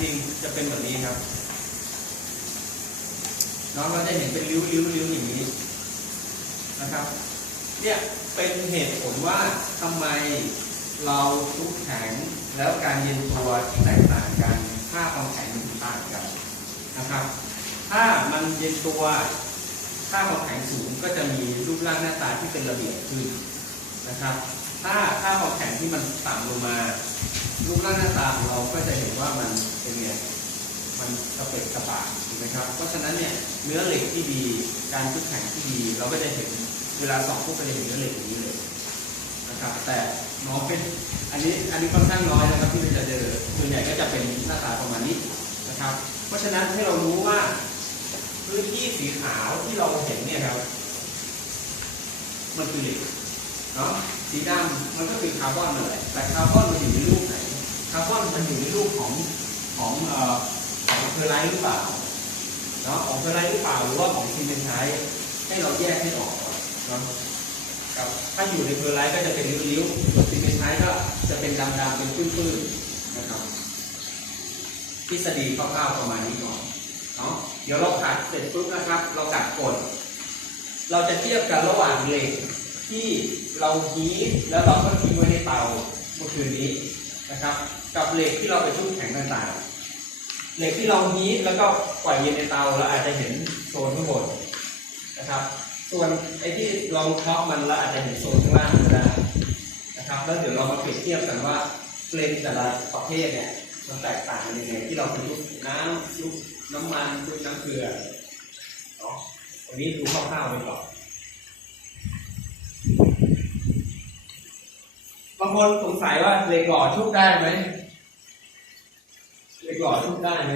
จริงจะเป็นแบบนี้ครับน้องเราจะเห็นเป็นริ้วอย่างนี้นะครับเนี่ยเป็นเหตุผลว่าทำไมเราทุกแข็งแล้วการเย็นตัวที่แตกต่างกันค่าความแข็งมันต่างกันนะครับถ้ามันเย็นตัวค่าความแข็งสูงก็จะมีรูปร่างหน้าตาที่เป็นระเบียบขึ้นนะครับถ้าค่าความแข็งที่มันต่ำลงมารูปร่างหน้าตาของเราก็จะเห็นว่ามันเป็นไงมันกระเปิดกระปากถูกไหมครับเพราะฉะนั้นเนี่ยเนื้อเหล็กที่ดีการชุดแข็งที่ดีเราก็จะเห็นเวลาส่องปุ๊บก็จะเห็นเนื้อเหล็กอย่างนี้เลยนะครับแต่น้องเป็นอันนี้ค่อนข้างน้อยนะครับที่เราจะเจอส่วนใหญ่ก็จะเป็นหน้าตาประมาณนี้นะครับเพราะฉะนั้นให้เรารู้ว่าพื้นที่สีขาวที่เราเห็นเนี่ยครับมันคือเหล็กเนาะสีดำมันก็คือคาร์บอนนั่นแหละแต่คาร์บอนมันอยู่ในรูปไหนคาร์บอนมันอยู่ในรูปของเพอร์ไลท์หรือเปล่าเนาะของเพอร์ไลท์หรือเปล่าหรือว่าของซีเมนไทต์ให้เราแยกให้ออกเนาะครับถ้าอยู่ในเพอร์ไลท์ก็จะเป็นริ้วๆส่วนซีเมนไทต์ก็จะเป็นดำๆเป็นปื้นๆนะครับทฤษฎีคร่าวๆประมาณนี้ก่อนเนาะเดี๋ยวเราขัดเสร็จปุ๊บนะครับเรากัดกดเราจะเทียบกันระหว่างเหล็กที่เราฮีทแล้วเราก็ทิ้งไว้ในเตาเมื่อคืนนี้นะครับกับเหล็กที่เราไปชุบแข็งต่างๆเหล็กที่เราฮีทแล้วก็ปล่อยเย็นในเตาเราอาจจะเห็นโซนข้างบนนะครับส่วนไอ้ที่เราท็อปมันเราอาจจะเห็นโซนข้างล่างก็ได้นะครับแล้วเดี๋ยวเรามาเปรียบเทียบกันว่าเฟรมแต่ละประเภทเนี่ยมันแตกต่างกันยังไงที่เราไปชุบน้ำชุบน้ำมันชุบน้ำเกลือเนาะวันนี้ดูคร่าวๆไปก่อนบางคนสงสัยว่าเหล็กหล่อชุบได้ไหมเหล็กหล่อชุบได้ไหม